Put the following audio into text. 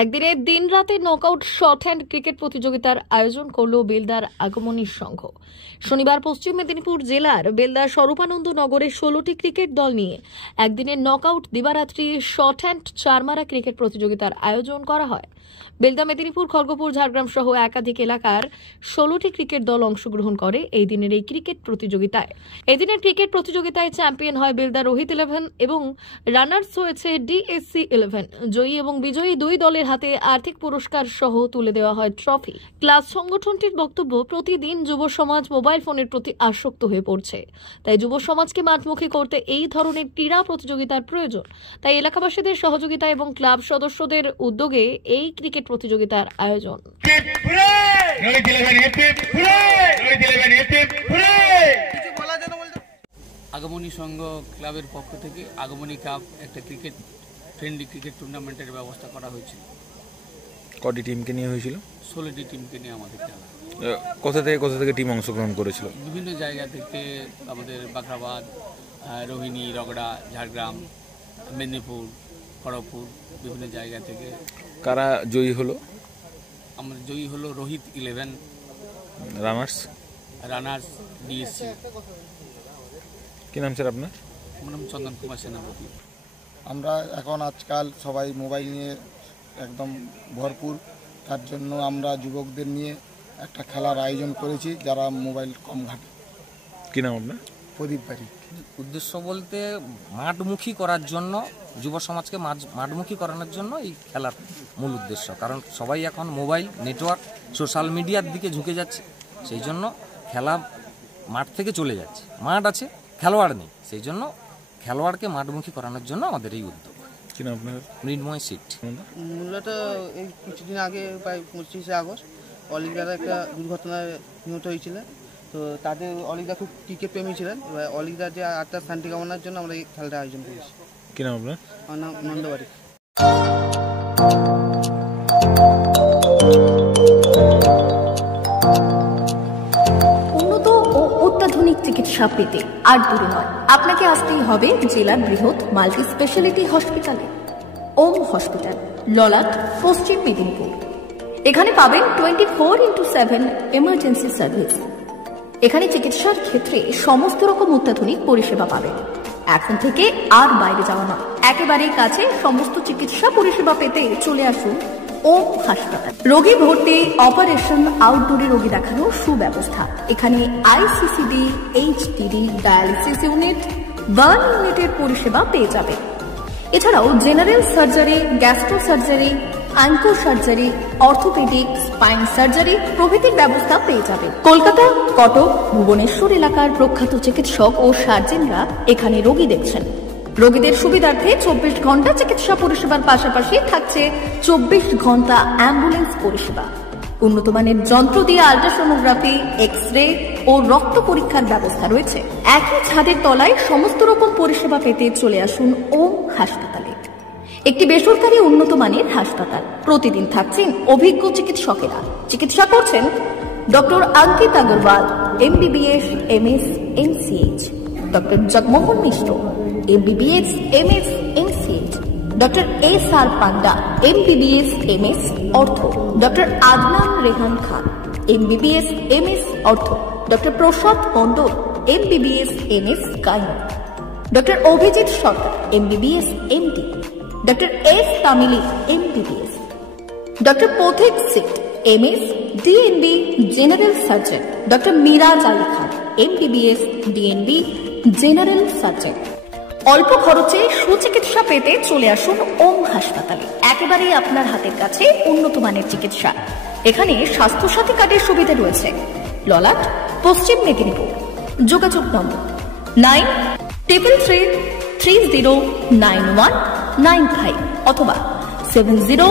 একদিনে দিন রাতে নকআউট শর্ট হ্যান্ড ক্রিকেট প্রতিযোগিতার আয়োজন করল বেলদার আগমনী সংঘ। শনিবার পশ্চিম মেদিনীপুর জেলার বেলদার স্বরূপানন্দ নগরের 16টি ক্রিকেট দল নিয়ে একদিনের নকআউট দিবারাত্রি শর্ট হ্যান্ড চারমারা ক্রিকেট প্রতিযোগিতার আয়োজন করা হয়। বেলদা, মেদিনীপুর, খড়গপুর, ঝাড়গ্রাম সহ একাধিক এলাকার 16টি ক্রিকেট দল অংশগ্রহণ করে এই দিনের এই ক্রিকেট প্রতিযোগিতায়। এদিনের ক্রিকেট প্রতিযোগিতায় চ্যাম্পিয়ন হয় বেলদা রোহিত 11 এবং রানার্স হয়েছে ডিএসসি 11। জয়ী এবং বিজয়ী দুই দলের হাতে আর্থিক পুরস্কার সহ তুলে দেওয়া হয় ট্রফি। ক্লাব সংগঠনটির বক্তব্য, প্রতিদিন যুব সমাজ মোবাইল ফোনের প্রতি আসক্ত হয়ে পড়ছে, তাই যুব সমাজকে মাঠমুখী করতে এই ধরনের ক্রীড়া প্রতিযোগিতার প্রয়োজন। তাই এলাকাবাসীদের সহযোগিতা এবং ক্লাব সদস্যদের উদ্যোগে এই ক্রিকেট প্রতিযোগিতার আয়োজন। আগমনী সংঘ ক্লাবের পক্ষ থেকে আগমনী কাপ একটা ক্রিকেট ফ্রেন্ডলি ক্রিকেট টুর্নামেন্টের ব্যবস্থা করা হয়েছিল। কটি টিমকে নিয়ে হয়েছিল? 16টি টিমকে নিয়ে আমাদের খেলা। কোথা থেকে টিম অংশগ্রহণ করেছিল? বিভিন্ন জায়গা থেকে, আমাদের বাখরাবাদ, রোহিণী, রগড়া, ঝাড়গ্রাম, মেদিনীপুর, খড়গপুর, বিভিন্ন জায়গা থেকে। কারা জয়ী হলো? আমাদের জয়ী হলো রোহিত 11, রানার্স ডিএসসি। কি নাম স্যার আপনার? আমার নাম চন্দন কুমার সেনাপতি। আমরা এখন আজকাল সবাই মোবাইল নিয়ে একদম ভরপুর, তার জন্য আমরা যুবকদের নিয়ে একটা খেলার আয়োজন করেছি যারা মোবাইল কম ঘাটে। কি নাম আপনার? প্রদীপ বাড়ি। উদ্দেশ্য বলতে মাঠমুখী করার জন্য, যুব সমাজকে মাঠমুখী করানোর জন্য এই খেলার মূল উদ্দেশ্য। কারণ সবাই এখন মোবাইল, নেটওয়ার্ক, সোশ্যাল মিডিয়ার দিকে ঝুঁকে যাচ্ছে, সেই জন্য খেলা মাঠ থেকে চলে যাচ্ছে। মাঠ আছে, খেলোয়াড় নেই, সেই জন্য খেলোয়াড়কে মাঠমুখী করানোর জন্য আমাদের এই উদ্যোগ। কি নাম আপনার? মৃন্ময় সিট। মূলত এই কিছুদিন আগে প্রায় 25শে আগস্ট অলিদার একটা দুর্ঘটনায় নিহত হয়েছিল। তো তাদের অলিদা খুব ক্রিকেট প্রেমী ছিলেন। এবার অলিদার যে আত্মার শান্তি কামনার জন্য আমরা এই খেলাটা আয়োজন করেছি। কি নাম আপনার? আমার নাম নন্দবাড়ি। উন্নত ও অত্যাধুনিক চিকিৎসা পেতে আর দূরে নয়, আপনাকে আসতেই হবে জেলার বৃহৎ মাল্টি স্পেশালিটি হসপিটালে। ওম হসপিটাল, ললাট, পশ্চিম মেদিনীপুর। এখানে পাবেন 24x7 এমার্জেন্সি সার্ভিস। এখানে চিকিৎসার ক্ষেত্রে সমস্ত রকম অত্যাধুনিক পরিষেবা পাবেন। এখন থেকে আর বাইরে যাওয়া নয়, একেবারেই কাছে সমস্ত চিকিৎসা পরিষেবা পেতে চলে আসুন ওম হাসপাতাল। রোগী ভর্তি, অপারেশন, আউটডোরে রোগী দেখানোর সুব্যবস্থা। এখানে ICCD, HDD, dialysis unit, burn ইউনিটের পরিষেবা পেয়ে যাবে। এছাড়াও general surgery, gastro surgery, onco surgery, orthopaedic, spine surgery প্রভৃতির ব্যবস্থা পেয়ে যাবে। কলকাতা, কটক, ভুবনেশ্বর এলাকার প্রখ্যাত চিকিৎসক ও সার্জনরা এখানে রোগী দেখছেন। রোগীদের সুবিধার্থে 24 ঘন্টা চিকিৎসা পরিষেবার পাশাপাশি থাকছে 24 ঘন্টা অ্যাম্বুলেন্স পরিষেবা। উন্নত মানের যন্ত্র দিয়ে আল্ট্রাসোনোগ্রাফি, এক্স-রে ও রক্ত পরীক্ষার ব্যবস্থা রয়েছে। একই ছাদের তলায় সমস্ত রকম পরিষেবা পেতে চলে আসুন ওম হাসপাতালে। একটি বেসরকারি উন্নত মানের হাসপাতাল। প্রতিদিন থাকছেন অভিজ্ঞ চিকিৎসকেরা। চিকিৎসা করছেন doctor Ankit Agarwal, MBBS, MS, MCH, doctor Jagmohan Mishra, MBBS, MS, MCH, doctor SR Panda, MBBS, MS, ortho, doctor Adnan Rehan Khan, MBBS, MS, ortho, doctor Prasad Mondal, MBBS, MS, gynae, doctor Abhijit Sarkar, MBBS, MD, doctor S তামিলি, MBBS, ডক্টর পথিক সিট, MS, DNB, general surgeon, doctor Miraj Ali Khan, MBBS, DNB, general surgeon. অল্প খরচে সুচিকিৎসা পেতে চলে আসুন ওম হাসপাতালে। একেবারেই আপনার হাতের কাছে উন্নত মানের চিকিৎসা। এখানে স্বাস্থ্যসাথী কার্ডের সুবিধা রয়েছে। ললাট, পশ্চিম মেদিনীপুর। যোগাযোগ নম্বর 9333309195 অথবা 70